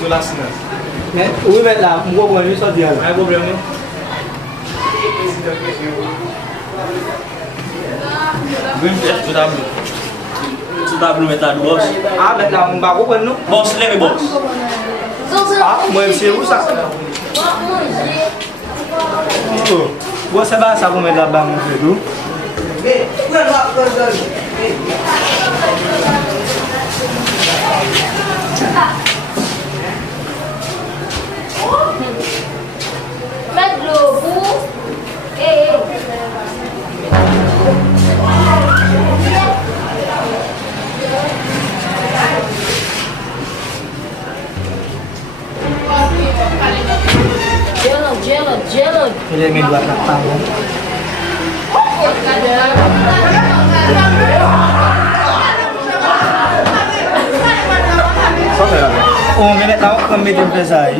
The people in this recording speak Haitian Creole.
Sulla sena. Nè, uống về là mua quần với sao tiền. Ai có biểu không? Sudah belum eta bos. À, về là vào quốc bên lúc. Bos lagi bos. À, 10 xíu sao? Gua sabah sa kung may labang dulu. Met lobo. Jello. Kaya may buat na tao. Oh, may tao kami din sa